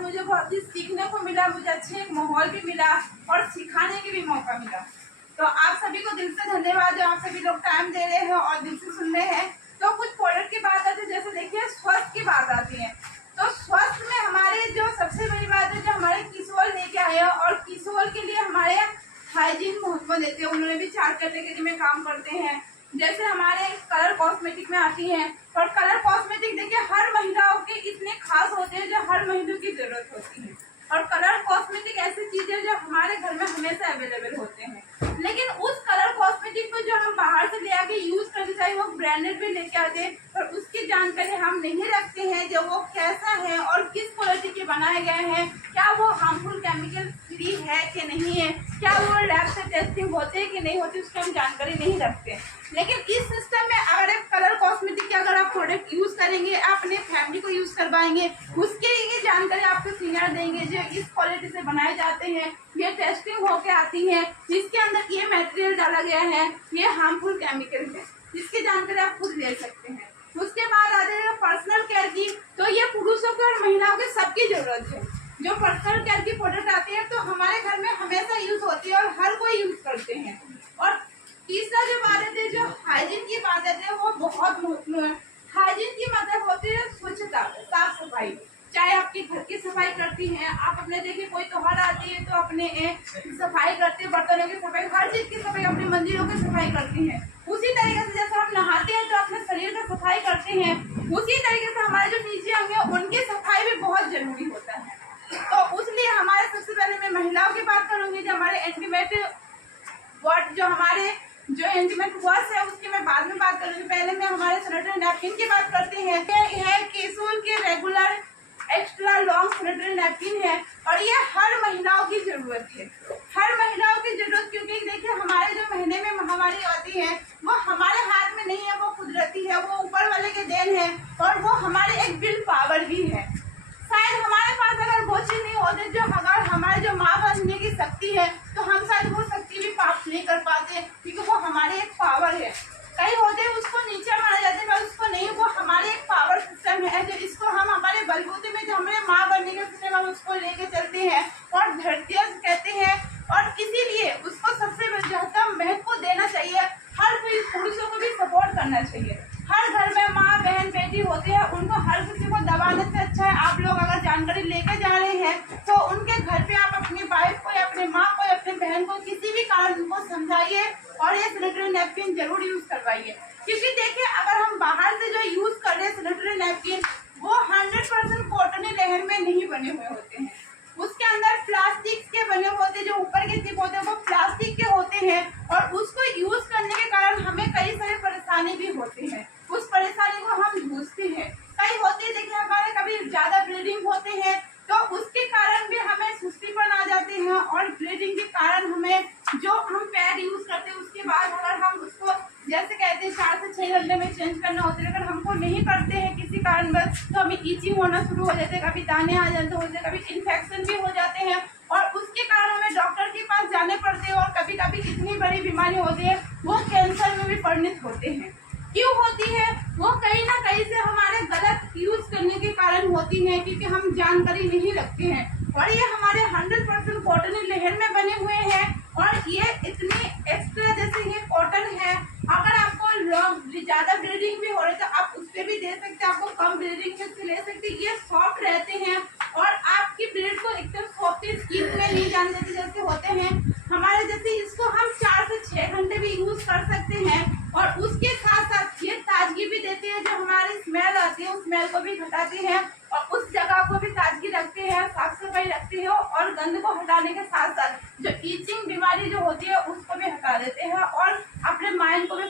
बाद मुझे बहुत चीज सीखने को मिला, मुझे अच्छे एक माहौल भी मिला और सिखाने की भी मौका मिला। तो आप सभी को दिल से धन्यवाद जो आप सभी लोग टाइम दे रहे हैं और दिल से सुन रहे हैं। तो कुछ प्रोडक्ट की बात आती है, जैसे देखिए स्वास्थ्य की बात आती है। तो स्वास्थ्य में हमारे जो सबसे बड़ी बात है, जो हमारे किशोर लेके आए हैं और किशोर के लिए हमारे हाइजीन महत्व देते हैं। उन्होंने भी 4 कैटेगरी में काम करते हैं। जैसे हमारे कलर कॉस्मेटिक में आती हैं, और कलर कॉस्मेटिक देखिए हर महिलाओं के इतने खास होते हैं जो हर महिला की जरूरत होती है। और कलर कॉस्मेटिक ऐसी चीज है जो हमारे घर में हमेशा अवेलेबल होते हैं। लेकिन उस कलर कॉस्मेटिक को जो हम बाहर से ले आके यूज करते, चाहे वो ब्रांडेड भी लेके आते हैं, पर उसकी जानकारी हम नहीं रखते हैं जो वो कैसा है और किस क्वालिटी के बनाए गए हैं, क्या वो हार्मफुल केमिकल फ्री है कि नहीं है, क्या वो लैब से टेस्टिंग होते हैं कि नहीं होती, उसकी हम जानकारी नहीं रखते। लेकिन इस सिस्टम में अगर एक कलर कॉस्मेटिक के अगर आप प्रोडक्ट यूज करेंगे, अपने फैमिली को यूज करवाएंगे, उसके लिए जानकारी आपको सीनियर देंगे जो इस क्वालिटी से बनाए जाते हैं, ये टेस्टिंग होके आती है, जिसके अंदर ये मटेरियल डाला गया है, ये हार्मफुल केमिकल है, जिसकी जानकारी आप खुद ले सकते हैं। उसके बाद आ जाएगा पर्सनल केयर की। तो ये पुरुषों की और महिलाओं की सबकी जरूरत है। जो पर्सनल केयर की प्रोडक्ट आती है तो हमारे घर में हमेशा यूज होती है और हर कोई यूज करते हैं। और तीसरा जो बात है, जो हाइजीन की बात है, वो बहुत महत्वपूर्ण है। हाइजीन की मतलब होती है स्वच्छता, साफ सफाई। चाहे आपके घर की सफाई करती हैं, आप अपने देखिए कोई त्योहार आती है तो अपने सफाई करते हैं, बर्तनों की सफाई, हर चीज की सफाई, अपने मंदिरों की सफाई करती हैं। उसी तरीके से जैसे हम नहाते हैं तो अपने शरीर का सफाई करते हैं, उसी तरीके से हमारे जो निजी अंग है उनकी सफाई भी बहुत जरूरी होता है। तो इसलिए हमारे सबसे पहले मैं महिलाओं की बात करूंगी। जो हमारे इंटीमेट वर्ड, जो हमारे जो इंटीमेट वर्ड्स है उसकी मैं बाद में बात करूंगी। पहले मैं हमारे सैनिटरी नैपकिन की बात करते हैं। ये है केसुल के regular extra long sanitary napkin है और ये हर महिलाओं की जरूरत है। हर महिलाओं की जरूरत, क्योंकि देखिए हमारे जो महीने में महामारी आती है वो हमारे हाथ में नहीं है, वो कुदरती है, वो ऊपर वाले के देन है और वो हमारे एक विल पावर भी है। शायद हमारे पास अगर वो चीज नहीं होती, जो अगर हमारे जो माँ बनने की शक्ति है, तो हम शायद वो शक्ति भी प्राप्त नहीं कर पाते, क्योंकि वो हमारे एक पावर है। कई होते हैं उसको नीचे माना जाता है, पर उसको नहीं, वो हमारे एक पावर सिस्टम है जो इसको हम हमारे बलबूते में जो हमें माँ बनने के सिस्टम हम उसको लेके चलते हैं और धरती कहते हैं। और इसीलिए उसको सबसे ज्यादा महत्व देना चाहिए। हर कोई पुरुषों को भी सपोर्ट करना चाहिए। हर घर में माँ बहन बेटी होती है, उनको हर किसी को दबाने से अच्छा है आप लोग अगर जानकारी लेके जा रहे हैं तो उनके घर पे आप अपनी वाइफ को या अपने माँ को या अपने बहन को किसी भी कारण उनको समझाइए और ये सैनिटरी नैपकिन जरूर यूज करवाइए। क्योंकि देखिए अगर हम बाहर से जो यूज कर रहे हैं सैनिटरी नैपकिन, वो 100% कॉटन लेहन में नहीं बने हुए होते हैं। उसके अंदर प्लास्टिक के बने होते हैं, जो ऊपर के टिप होते हैं वो प्लास्टिक के होते हैं और उसको यूज करने के कारण हमें कई सारे परेशानी भी होती है। उस परेशानी को हम जूझते हैं। कई होते हैं देखिए हमारे कभी ज्यादा ब्लीडिंग होते हैं तो उसके कारण भी हमें सुस्तीपन आ जाते हैं और ब्लीडिंग के कारण हमें जो हम पैड यूज करते हैं उसके बाद अगर हम उसको जैसे कहते हैं 4 से 6 घंटे में चेंज करना होता है, अगर हमको नहीं करते हैं किसी कारणवश तो हमें ईचिंग होना शुरू हो जाते हैं, कभी दाने आ जाते होते हैं, कभी इन्फेक्शन भी हो जाते हैं और उसके कारण हमें डॉक्टर के पास जाने पड़ते हैं और कभी कभी इतनी बड़ी बीमारी होती है वो कैंसर में भी परिणत होते हैं। क्यों होती है? वो कहीं ना कहीं से हमारे गलत यूज करने के कारण होती है, क्योंकि हम जानकारी नहीं रखते हैं। और ये हमारे 100% कॉटन लेहर में बने हुए हैं और ये इतनी एक्स्ट्रा, जैसे ये कॉटन है, अगर आपको ज्यादा ब्लीडिंग भी हो रही है तो आप उस पर भी दे सकते हैं, आपको कम ब्लीडिंग से ले सकते हैं। ये सॉफ्ट रहते हैं और आपकी ब्लीड को एकदम सॉफ्ट स्किन में नहीं जाने देते जैसे होते हैं हमारे जैसे। इसको हम 4 से 6 घंटे भी यूज कर सकते हैं और उसके साथ साथ ये ताजगी भी देते हैं। जो हमारी स्मेल आती है उस स्मेल को भी घटाते हैं और उस जगह को भी ताजगी रखते हैं, साफ सफाई रखते हैं और गंद को हटाने के साथ साथ जो ईचिंग बीमारी जो होती है उसको भी हटा देते हैं और अपने माइंड को भी